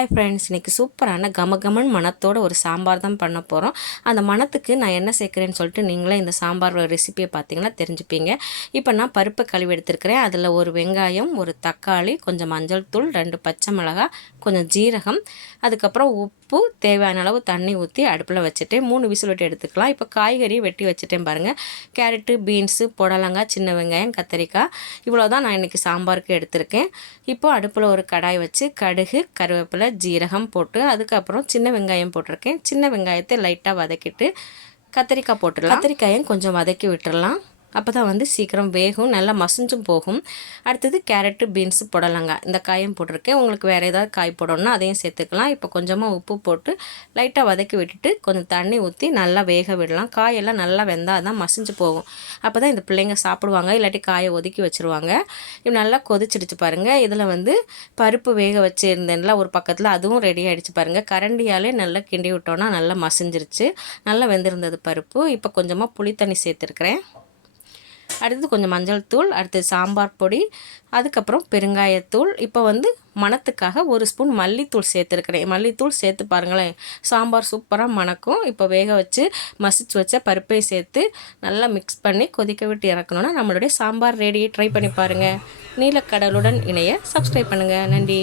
Hi friends இன்றைக்கி சூப்பரான கமகமன் மணத்தோட ஒரு சாம்பார் தான் பண்ண போகிறோம் அந்த மணத்துக்கு நான் என்ன சேர்க்குறேன்னு சொல்லிட்டு நீங்களே இந்த சாம்பார் ரெசிபியை பார்த்தீங்கன்னா தெரிஞ்சுப்பீங்க. இப்போ நான் பருப்பு கழுவி எடுத்துருக்கிறேன். அதில் ஒரு வெங்காயம் ஒரு தக்காளி கொஞ்சம் மஞ்சள் தூள் ரெண்டு பச்சை மிளகாய் கொஞ்சம் ஜீரகம் அதுக்கப்புறம் உப்பு தேவையான அளவு தண்ணி ஊற்றி அடுப்பில் வச்சுட்டு மூணு விசில் விட்டு எடுத்துக்கலாம். இப்போ காய்கறி வெட்டி வச்சுட்டேன் பாருங்கள் கேரட்டு பீன்ஸு புடலங்காய் சின்ன வெங்காயம் கத்திரிக்காய் இவ்வளோ தான் நான் இன்றைக்கி சாம்பாருக்கு எடுத்திருக்கேன். இப்போ அடுப்பில் ஒரு கடாய் வச்சு கடுகு கருவேப்பிலை ஜீரகம் போட்டு அதுக்கப்புறம் சின்ன வெங்காயம் போட்டிருக்கேன். சின்ன வெங்காயத்தை லைட்டாக வதக்கிட்டு கத்திரிக்காய் போட்டுடலாம். கத்திரிக்காயும் கொஞ்சம் வதக்கி விட்டுடலாம் அப்போ தான் வந்து சீக்கிரம் வேகும் நல்லா மசிஞ்சும் போகும். அடுத்தது கேரட்டு பீன்ஸு போடலாங்க. இந்த காயும் போட்டிருக்கேன். உங்களுக்கு வேறு ஏதாவது காய் போடணும்னா அதையும் சேர்த்துக்கலாம். இப்போ கொஞ்சமாக உப்பு போட்டு லைட்டாக வதக்கி விட்டுட்டு கொஞ்சம் தண்ணி ஊற்றி நல்லா வேக விடலாம். காயெல்லாம் நல்லா வெந்தால் தான் மசிஞ்சு போகும். அப்போ தான் இந்த பிள்ளைங்க சாப்பிடுவாங்க. இல்லாட்டி காயை ஒதுக்கி வச்சுருவாங்க. இப்போ நல்லா கொதிச்சிடுச்சு பாருங்கள் இதில் வந்து பருப்பு வேக வச்சுருந்தேன்ல ஒரு பக்கத்தில் அதுவும் ரெடி ஆகிடுச்சு பாருங்கள் கரண்டியாலே நல்லா கிண்டி விட்டோன்னா நல்லா மசிஞ்சிருச்சு. நல்லா வெந்திருந்தது பருப்பு. இப்போ கொஞ்சமாக புளி தண்ணி சேர்த்துருக்குறேன். அடுத்தது கொஞ்சம் மஞ்சள் தூள் அடுத்தது சாம்பார் பொடி அதுக்கப்புறம் பெருங்காயத்தூள் இப்போ வந்து மணத்துக்காக ஒரு ஸ்பூன் மல்லித்தூள் சேர்த்துருக்கிறேன். மல்லித்தூள் சேர்த்து பாருங்களேன். சாம்பார் சூப்பராக மணக்கும். இப்போ வேக வச்சு மசிச்சு வச்ச பருப்பை சேர்த்து நல்லா மிக்ஸ் பண்ணி கொதிக்க விட்டு இறக்கணுன்னா நம்மளுடைய சாம்பார் ரெடியை ட்ரை பண்ணி பாருங்கள் நீலக்கடலுடன் இணைய சப்ஸ்கிரைப் பண்ணுங்கள் நன்றி.